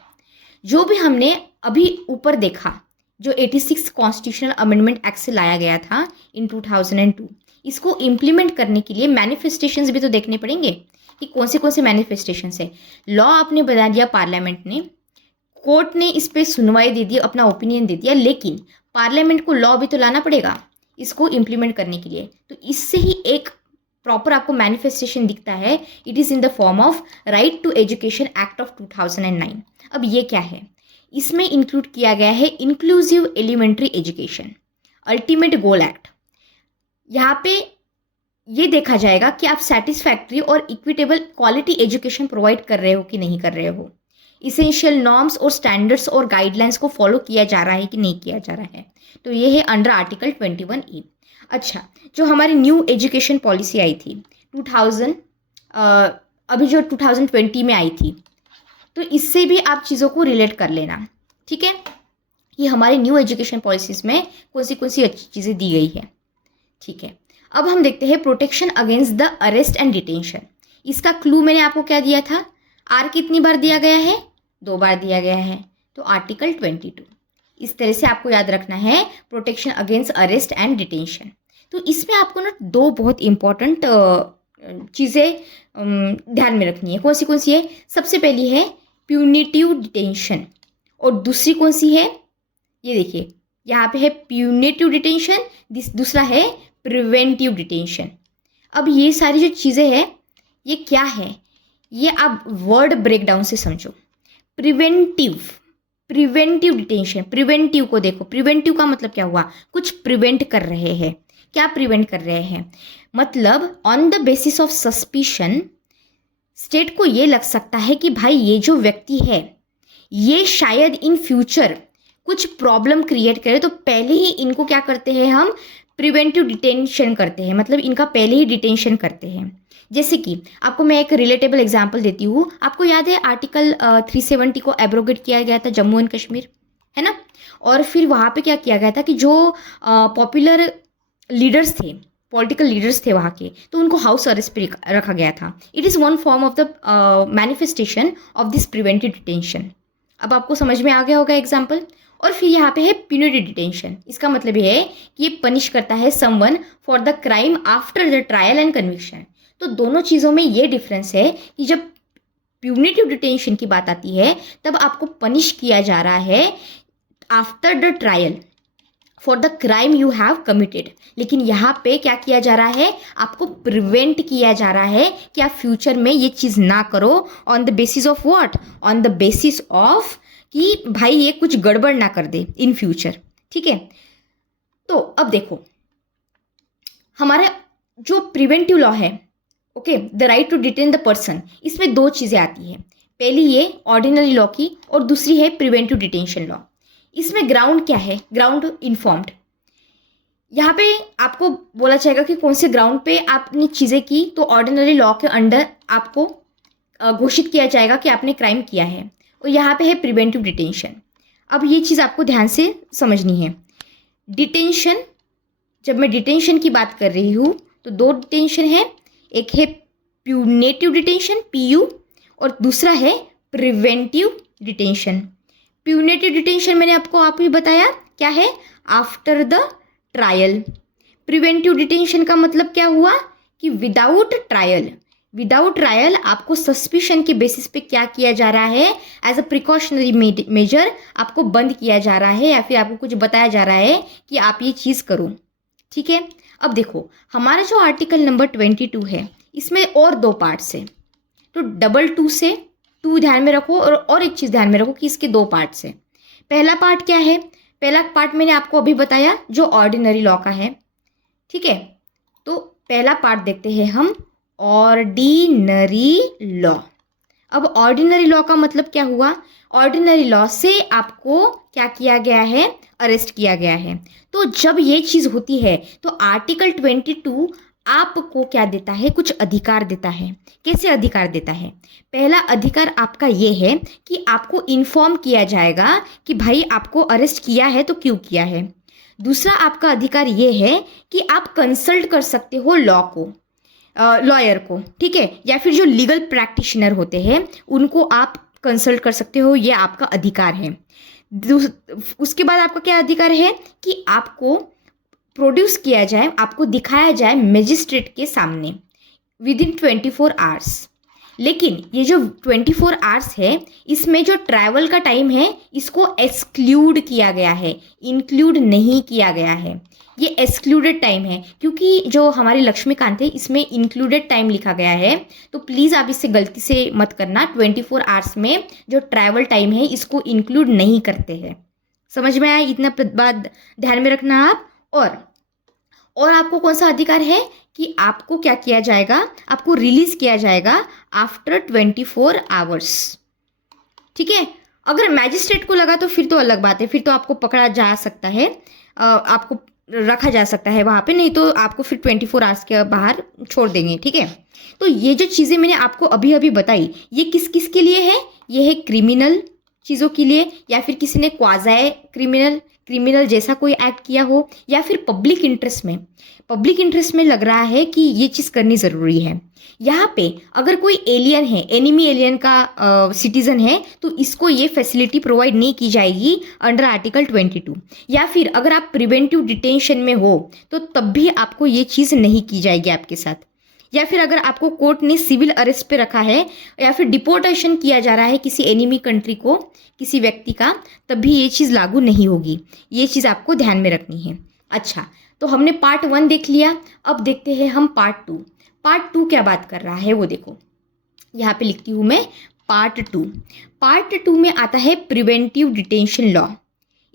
जो भी हमने अभी ऊपर देखा, जो 86 कॉन्स्टिट्यूशनल अमेंडमेंट एक्ट से लाया गया था इन 2002, इसको इम्प्लीमेंट करने के लिए मैनिफेस्टेशंस भी तो देखने पड़ेंगे कि कौन से मैनिफेस्टेशंस है। लॉ आपने बता दिया पार्लियामेंट ने, कोर्ट ने इस पर सुनवाई दे दी, अपना ओपिनियन दे दिया, लेकिन पार्लियामेंट को लॉ भी तो लाना पड़ेगा इसको इम्प्लीमेंट करने के लिए। तो इससे ही एक प्रॉपर आपको मैनिफेस्टेशन दिखता है। It is in the form of right to education act of 2009। अब ये क्या है? इसमें इंक्लूड किया गया है inclusive elementary education, ultimate goal act. यहाँ पे ये देखा जाएगा कि आप सेटिस्फैक्ट्री और इक्विटेबल क्वालिटी एजुकेशन प्रोवाइड कर रहे हो कि नहीं कर रहे हो। इसेंशियल नॉर्म्स और स्टैंडर्ड्स और गाइडलाइंस को फॉलो किया जा रहा है कि नहीं किया जा रहा है। तो ये है अंडर आर्टिकल 21E। अच्छा, जो हमारी न्यू एजुकेशन पॉलिसी आई थी 2000 अभी जो 2020 में आई थी, तो इससे भी आप चीज़ों को रिलेट कर लेना, ठीक है? ये हमारे न्यू एजुकेशन पॉलिसीज़ में कौन सी अच्छी चीज़ें दी गई है, ठीक है? अब हम देखते हैं protection against the arrest and detention. इसका क्लू मैंने आपको क्या दिया था? आर कितनी बार दिया गया है? 2 बार दिया गया है, तो आर्टिकल 22। इस तरह से आपको याद रखना है, protection against arrest and detention. तो इसमें आपको ना 2 बहुत इंपॉर्टेंट चीज़ें ध्यान में रखनी है। कौन सी है? सबसे पहली है प्यूनिटिव डिटेंशन, और दूसरी कौन सी है? ये देखिए, यहाँ पे है प्यूनिटिव डिटेंशन, दूसरा है प्रिवेंटिव डिटेंशन। अब ये सारी जो चीज़ें हैं, ये क्या है, ये आप वर्ड ब्रेकडाउन से समझो। प्रिवेंटिव डिटेंशन, प्रिवेंटिव को देखो, प्रिवेंटिव का मतलब क्या हुआ? कुछ प्रिवेंट कर रहे हैं। क्या प्रिवेंट कर रहे हैं? मतलब on the basis of suspicion state को ये लग सकता है कि भाई ये जो व्यक्ति है ये शायद इन फ्यूचर कुछ प्रॉब्लम क्रिएट करे, तो पहले ही इनको क्या करते हैं हम? प्रिवेंटिव डिटेंशन करते हैं, मतलब इनका पहले ही डिटेंशन करते हैं। जैसे कि आपको मैं एक रिलेटेबल एग्जांपल देती हूँ। आपको याद है आर्टिकल 370 को एब्रोगेट किया गया था जम्मू एंड कश्मीर, है ना? और फिर वहाँ पे क्या किया गया था कि जो पॉपुलर लीडर्स थे, पॉलिटिकल लीडर्स थे वहाँ के, तो उनको हाउस अरेस्ट पे रखा गया था। It is one form of the manifestation of this preventive detention. अब आपको समझ में आ गया होगा एग्जाम्पल। और फिर यहाँ पे है प्यूनिटिव डिटेंशन। इसका मतलब ये है कि ये पनिश करता है someone for the crime after the trial and conviction. तो दोनों चीज़ों में ये डिफरेंस है कि जब प्यूनिटिव डिटेंशन की बात आती है तब आपको पनिश किया जा रहा है after the trial for the crime you have committed, लेकिन यहाँ पे क्या किया जा रहा है? आपको प्रिवेंट किया जा रहा है कि आप फ्यूचर में ये चीज़ ना करो। On the basis of what? On the basis of कि भाई ये कुछ गड़बड़ ना कर दे इन फ्यूचर, ठीक है? तो अब देखो, हमारा जो प्रिवेंटिव लॉ है, okay, the right to detain the person, इसमें 2 चीज़ें आती हैं। पहली ये ऑर्डिनरी लॉ की, और दूसरी है प्रिवेंटिव डिटेंशन लॉ। इसमें ग्राउंड क्या है? Ground informed. यहाँ पे आपको बोला जाएगा कि कौन से ग्राउंड पे आपने चीज़ें की, तो ऑर्डिनरी लॉ के अंडर आपको घोषित किया जाएगा कि आपने क्राइम किया है। और यहाँ पे है प्रिवेंटिव डिटेंशन। अब ये चीज़ आपको ध्यान से समझनी है। डिटेंशन, जब मैं डिटेंशन की बात कर रही हूँ तो 2 डिटेंशन है, एक है प्यूनेटिव डिटेंशन PU, और दूसरा है प्रिवेंटिव डिटेंशन। प्यूनेटिव डिटेंशन मैंने आपको ही बताया क्या है? After the trial. Preventive detention का मतलब क्या हुआ कि विदाउट ट्रायल आपको सस्पिशन के बेसिस पे क्या किया जा रहा है? एज अ प्रिकॉशनरी मेजर आपको बंद किया जा रहा है, या फिर आपको कुछ बताया जा रहा है कि आप ये चीज़ करो, ठीक है? अब देखो, हमारा जो आर्टिकल नंबर 22 है, इसमें और 2 पार्ट्स है। तो 2 से 2 ध्यान में रखो, और एक चीज़ ध्यान में रखो कि इसके 2 पार्ट्स है। पहला पार्ट क्या है? पहला पार्ट मैंने आपको अभी बताया, जो ऑर्डिनरी लॉ का है, ठीक है? तो पहला पार्ट देखते हैं हम, ऑर्डिनरी लॉ। अब ऑर्डिनरी लॉ का मतलब क्या हुआ? ऑर्डिनरी लॉ से आपको क्या किया गया है, अरेस्ट किया गया है। तो जब ये चीज़ होती है तो आर्टिकल 22 आपको क्या देता है, कुछ अधिकार देता है। कैसे अधिकार देता है? पहला अधिकार आपका ये है कि आपको इन्फॉर्म किया जाएगा कि भाई आपको अरेस्ट किया है तो क्यों किया है। दूसरा आपका अधिकार ये है कि आप कंसल्ट कर सकते हो लॉ को, लॉयर को, ठीक है, या फिर जो लीगल प्रैक्टिशनर होते हैं उनको आप कंसल्ट कर सकते हो, ये आपका अधिकार है। उसके बाद आपका क्या अधिकार है कि आपको प्रोड्यूस किया जाए, आपको दिखाया जाए मजिस्ट्रेट के सामने विद इन 24 आवर्स। लेकिन ये जो 24 आवर्स है इसमें जो ट्रैवल का टाइम है इसको एक्सक्लूड किया गया है, इंक्लूड नहीं किया गया है। ये एक्सक्लूडेड टाइम है क्योंकि जो हमारे लक्ष्मीकांत है इसमें इंक्लूडेड टाइम लिखा गया है। तो प्लीज़ आप इससे गलती से मत करना, 24 आवर्स में जो ट्रैवल टाइम है इसको इंक्लूड नहीं करते हैं। समझ में आया? इतना बात ध्यान में रखना आप। और आपको कौन सा अधिकार है कि आपको क्या किया जाएगा, आपको रिलीज किया जाएगा आफ्टर 24 आवर्स, ठीक है। अगर मैजिस्ट्रेट को लगा तो फिर तो अलग बात है, फिर तो आपको पकड़ा जा सकता है, आपको रखा जा सकता है वहाँ पे, नहीं तो आपको फिर 24 आवर्स के बाहर छोड़ देंगे, ठीक है। तो ये जो चीज़ें मैंने आपको अभी अभी बताई ये किस किस के लिए है? ये है क्रिमिनल चीज़ों के लिए, या फिर किसी ने क्वाज़ाई क्रिमिनल जैसा कोई एक्ट किया हो, या फिर पब्लिक इंटरेस्ट में लग रहा है कि ये चीज़ करनी ज़रूरी है। यहाँ पे अगर कोई एलियन है, एनिमी एलियन का सिटीज़न है तो इसको ये फैसिलिटी प्रोवाइड नहीं की जाएगी अंडर आर्टिकल 22। या फिर अगर आप प्रिवेंटिव डिटेंशन में हो तो तब भी आपको ये चीज़ नहीं की जाएगी आपके साथ। या फिर अगर आपको कोर्ट ने सिविल अरेस्ट पे रखा है या फिर डिपोर्टेशन किया जा रहा है किसी एनिमी कंट्री को, किसी व्यक्ति का, तब भी ये चीज़ लागू नहीं होगी। ये चीज़ आपको ध्यान में रखनी है। अच्छा, तो हमने पार्ट 1 देख लिया, अब देखते हैं हम पार्ट 2। पार्ट 2 क्या बात कर रहा है वो देखो, यहाँ पे लिखती हूँ मैं पार्ट 2। पार्ट 2 में आता है प्रिवेंटिव डिटेंशन लॉ।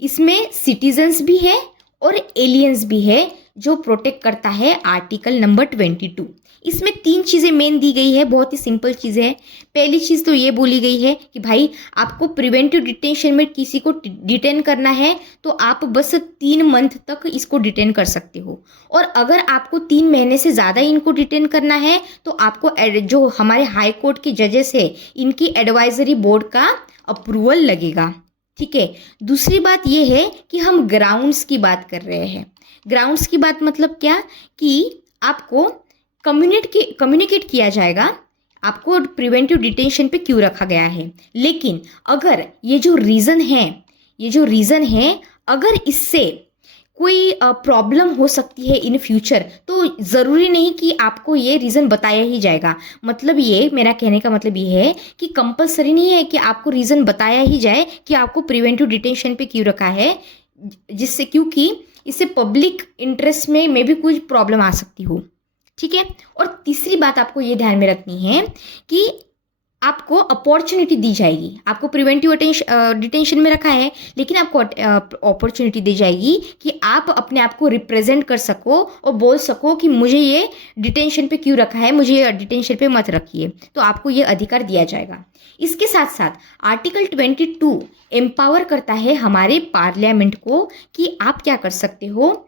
इसमें सिटीजन्स भी है और एलियंस भी है जो प्रोटेक्ट करता है आर्टिकल नंबर 22। इसमें 3 चीज़ें मेन दी गई है, बहुत ही सिंपल चीज़ है। पहली चीज़ तो ये बोली गई है कि भाई आपको प्रिवेंटिव डिटेंशन में किसी को डिटेन करना है तो आप बस 3 मंथ तक इसको डिटेन कर सकते हो, और अगर आपको 3 महीने से ज़्यादा इनको डिटेन करना है तो आपको जो हमारे हाई कोर्ट के जजेस है इनकी एडवाइजरी बोर्ड का अप्रूवल लगेगा, ठीक है। दूसरी बात ये है कि हम ग्राउंड्स की बात कर रहे हैं। ग्राउंड्स की बात मतलब क्या कि आपको कम्युनिकेट किया जाएगा आपको प्रिवेंटिव डिटेंशन पे क्यों रखा गया है। लेकिन अगर ये जो रीज़न है अगर इससे कोई प्रॉब्लम हो सकती है इन फ्यूचर तो ज़रूरी नहीं कि आपको ये रीज़न बताया ही जाएगा। मतलब ये मेरा कहने का मतलब ये है कि कंपलसरी नहीं है कि आपको रीज़न बताया ही जाए कि आपको प्रिवेंटिव डिटेंशन पे क्यों रखा है, जिससे क्योंकि इससे पब्लिक इंटरेस्ट में भी कुछ प्रॉब्लम आ सकती हो, ठीक है। और तीसरी बात आपको ये ध्यान में रखनी है कि आपको अपॉर्चुनिटी दी जाएगी। आपको प्रिवेंटिव डिटेंशन में रखा है लेकिन आपको अपॉर्चुनिटी दी जाएगी कि आप अपने आप को रिप्रेजेंट कर सको और बोल सको कि मुझे ये डिटेंशन पे क्यों रखा है, मुझे ये डिटेंशन पे मत रखिए, तो आपको ये अधिकार दिया जाएगा। इसके साथ साथ आर्टिकल 22 एम्पावर करता है हमारे पार्लियामेंट को कि आप क्या कर सकते हो,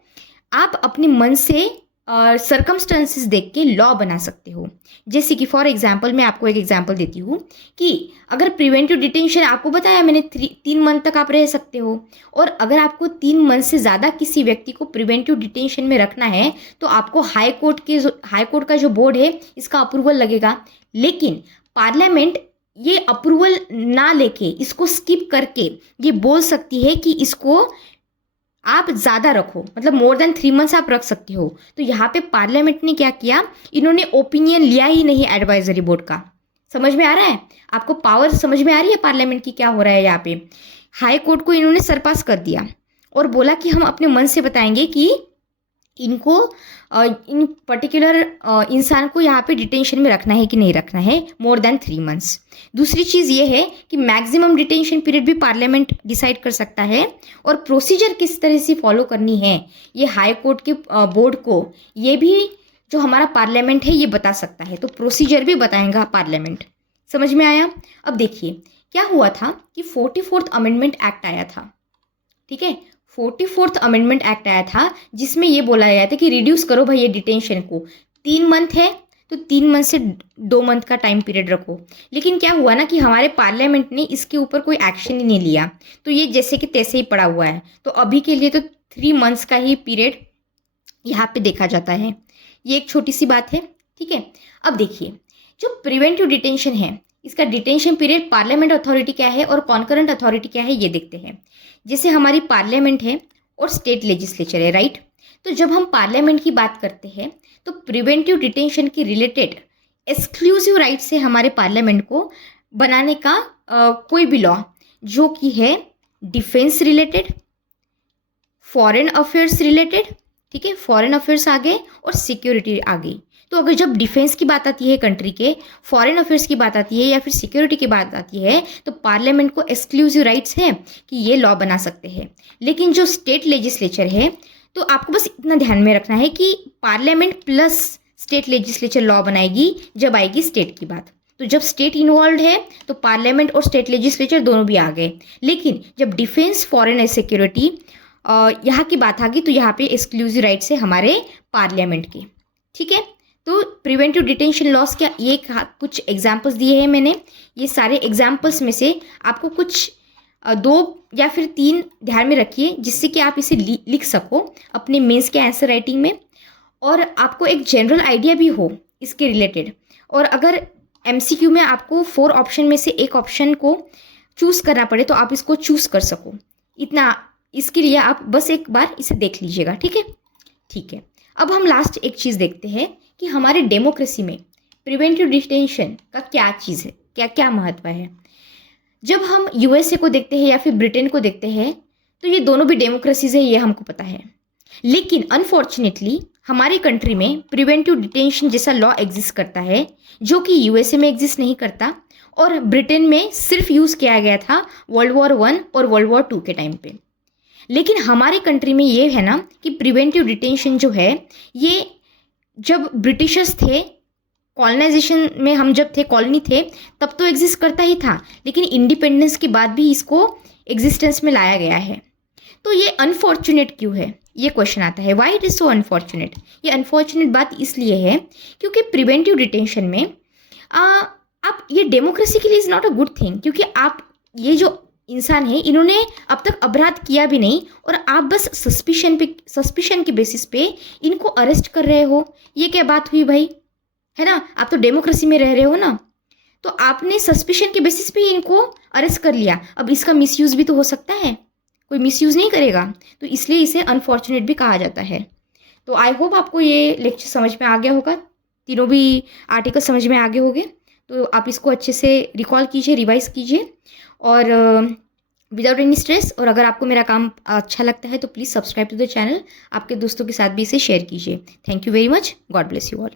आप अपने मन से सर्कमस्टेंसेस देख के लॉ बना सकते हो। जैसे कि फॉर एग्जांपल मैं आपको एक एग्जांपल देती हूँ कि अगर प्रिवेंटिव डिटेंशन आपको बताया मैंने 3 मंथ तक आप रह सकते हो, और अगर आपको 3 मंथ से ज़्यादा किसी व्यक्ति को प्रिवेंटिव डिटेंशन में रखना है तो आपको हाई कोर्ट का जो बोर्ड है इसका अप्रूवल लगेगा। लेकिन पार्लियामेंट ये अप्रूवल ना लेके इसको स्किप करके ये बोल सकती है कि इसको आप ज़्यादा रखो, मतलब मोर देन 3 मंथ्स आप रख सकते हो। तो यहाँ पे पार्लियामेंट ने क्या किया, इन्होंने ओपिनियन लिया ही नहीं एडवाइजरी बोर्ड का। समझ में आ रहा है आपको? पावर समझ में आ रही है पार्लियामेंट की क्या हो रहा है यहाँ पे? हाई कोर्ट को इन्होंने सरपास कर दिया और बोला कि हम अपने मन से बताएंगे कि इनको इन पर्टिकुलर इंसान को यहाँ पे डिटेंशन में रखना है कि नहीं रखना है मोर देन 3 मंथ्स। दूसरी चीज़ ये है कि मैक्सिमम डिटेंशन पीरियड भी पार्लियामेंट डिसाइड कर सकता है, और प्रोसीजर किस तरह से फॉलो करनी है ये हाई कोर्ट के बोर्ड को ये भी जो हमारा पार्लियामेंट है ये बता सकता है। तो प्रोसीजर भी बताएगा पार्लियामेंट। समझ में आया? अब देखिए क्या हुआ था कि 44th अमेंडमेंट एक्ट आया था, ठीक है। 44th अमेंडमेंट एक्ट आया था जिसमें ये बोला गया था कि रिड्यूस करो भाई ये डिटेंशन को, 3 मंथ है तो 3 मंथ से 2 मंथ का टाइम पीरियड रखो। लेकिन क्या हुआ ना कि हमारे पार्लियामेंट ने इसके ऊपर कोई एक्शन ही नहीं लिया, तो ये जैसे कि तैसे ही पड़ा हुआ है। तो अभी के लिए तो 3 मंथ्स का ही पीरियड यहाँ पे देखा जाता है। ये एक छोटी सी बात है, ठीक है। अब देखिए, जो प्रिवेंटिव डिटेंशन है, इसका डिटेंशन पीरियड पार्लियामेंट अथॉरिटी क्या है और कॉन्करेंट अथॉरिटी क्या है ये देखते हैं। जैसे हमारी पार्लियामेंट है और स्टेट लेजिस्लेचर है, राइट। तो जब हम पार्लियामेंट की बात करते हैं तो प्रिवेंटिव डिटेंशन के रिलेटेड एक्सक्लूसिव राइट से हमारे पार्लियामेंट को बनाने का कोई भी लॉ जो कि है defence related, foreign affairs related, ठीक है, फॉरेन अफेयर्स आ गए और सिक्योरिटी आ गई। तो अगर जब डिफेंस की बात आती है कंट्री के, फॉरेन अफेयर्स की बात आती है या फिर सिक्योरिटी की बात आती है, तो पार्लियामेंट को एक्सक्लूसिव राइट्स हैं कि ये लॉ बना सकते हैं। लेकिन जो स्टेट लेजिस्लेचर है, तो आपको बस इतना ध्यान में रखना है कि parliament plus state legislature law बनाएगी जब आएगी स्टेट की बात। तो जब स्टेट इन्वॉल्व है तो पार्लियामेंट और स्टेट लेजिस्लेचर दोनों भी आ गए। लेकिन जब डिफेंस, फॉरेन एंड सिक्योरिटी यहाँ की बात आ गई तो यहाँ पे एक्सक्लूसिव राइट्स है हमारे पार्लियामेंट के, ठीक है। तो प्रिवेंटिव डिटेंशन लॉस क्या, ये कुछ एग्जांपल्स दिए हैं मैंने। ये सारे एग्जांपल्स में से आपको कुछ 2 या फिर 3 ध्यान में रखिए जिससे कि आप इसे लिख सको अपने मेंस के आंसर राइटिंग में, और आपको एक जनरल आइडिया भी हो इसके रिलेटेड। और अगर MCQ में आपको 4 ऑप्शन में से एक ऑप्शन को चूज़ करना पड़े तो आप इसको चूज़ कर सको, इतना इसके लिए आप बस एक बार इसे देख लीजिएगा, ठीक है। ठीक है, अब हम लास्ट एक चीज़ देखते हैं कि हमारे डेमोक्रेसी में प्रिवेंटिव डिटेंशन का क्या चीज़ है, क्या क्या महत्व है। जब हम USA को देखते हैं या फिर ब्रिटेन को देखते हैं तो ये दोनों भी डेमोक्रेसीज है, ये हमको पता है। लेकिन अनफॉर्चुनेटली हमारी कंट्री में प्रिवेंटिव डिटेंशन जैसा लॉ एग्जिस्ट करता है जो कि USA में एग्जिस्ट नहीं करता, और ब्रिटेन में सिर्फ यूज़ किया गया था World War I और World War II के टाइम पे। लेकिन हमारी कंट्री में ये है ना कि प्रिवेंटिव डिटेंशन जो है ये जब ब्रिटिशर्स थे, कॉलोनाइजेशन में हम जब थे, कॉलोनी थे, तब तो एग्जिस्ट करता ही था, लेकिन इंडिपेंडेंस के बाद भी इसको एग्जिस्टेंस में लाया गया है। तो ये अनफॉर्चुनेट क्यों है, ये क्वेश्चन आता है, why it is so unfortunate. ये अनफॉर्चुनेट बात इसलिए है क्योंकि प्रिवेंटिव डिटेंशन में आप ये डेमोक्रेसी के लिए is not a good thing, क्योंकि आप ये जो इंसान है इन्होंने अब तक अपराध किया भी नहीं और आप बस सस्पिशन के बेसिस पे इनको अरेस्ट कर रहे हो। ये क्या बात हुई भाई, है ना। आप तो डेमोक्रेसी में रह रहे हो ना, तो आपने सस्पिशन के बेसिस पे इनको अरेस्ट कर लिया। अब इसका मिसयूज़ भी तो हो सकता है, कोई मिसयूज़ नहीं करेगा, तो इसलिए इसे अनफॉर्चुनेट भी कहा जाता है। तो आई होप आपको ये लेक्चर समझ में आ गया होगा, तीनों भी आर्टिकल समझ में आ गए होंगे। तो आप इसको अच्छे से रिकॉल कीजिए, रिवाइज कीजिए और विदाउट एनी स्ट्रेस। और अगर आपको मेरा काम अच्छा लगता है तो please subscribe to the channel, आपके दोस्तों के साथ भी इसे शेयर कीजिए। Thank you very much, God bless you all.